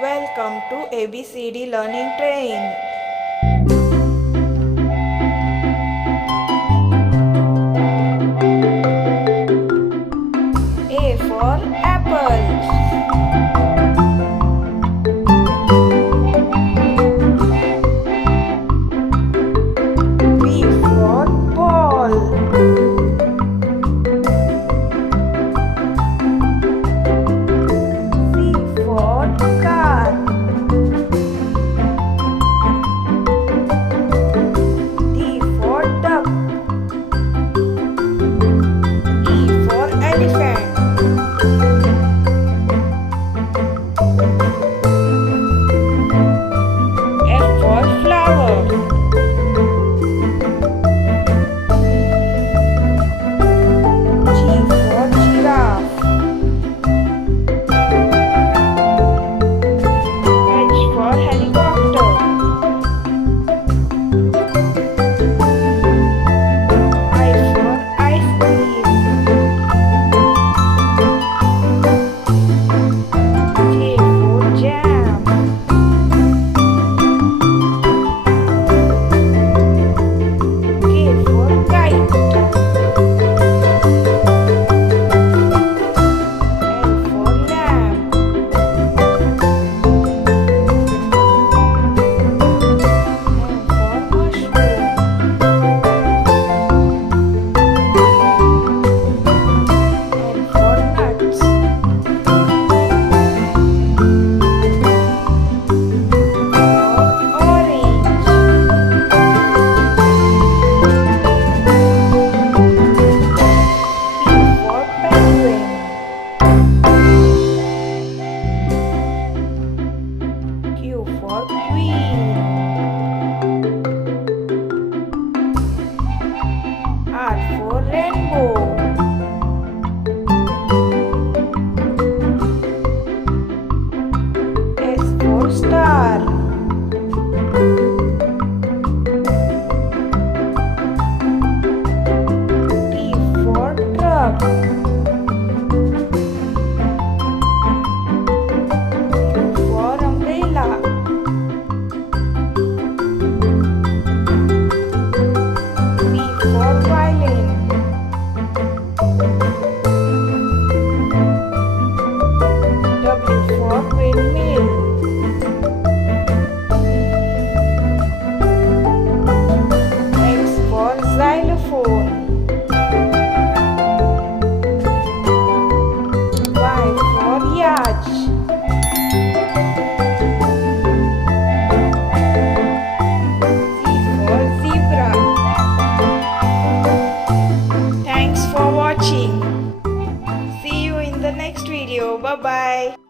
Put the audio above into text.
Welcome to ABCD Learning Train. A for apple. B for ball. C for car. D for duck. E for elephant. F for flower. G for giraffe. H for helicopter. I for ice cream. J for jam. K for kite. L for lamb. M for mushroom. N for nuts. For orange. P for penguin. Q for queen. R for rainbow. S for star. T for truck. U for umbrella. V for violin. W for windmill. X for xylophone. Y for yacht. Z for zebra. Thanks for watching. See you in the next video. Bye bye.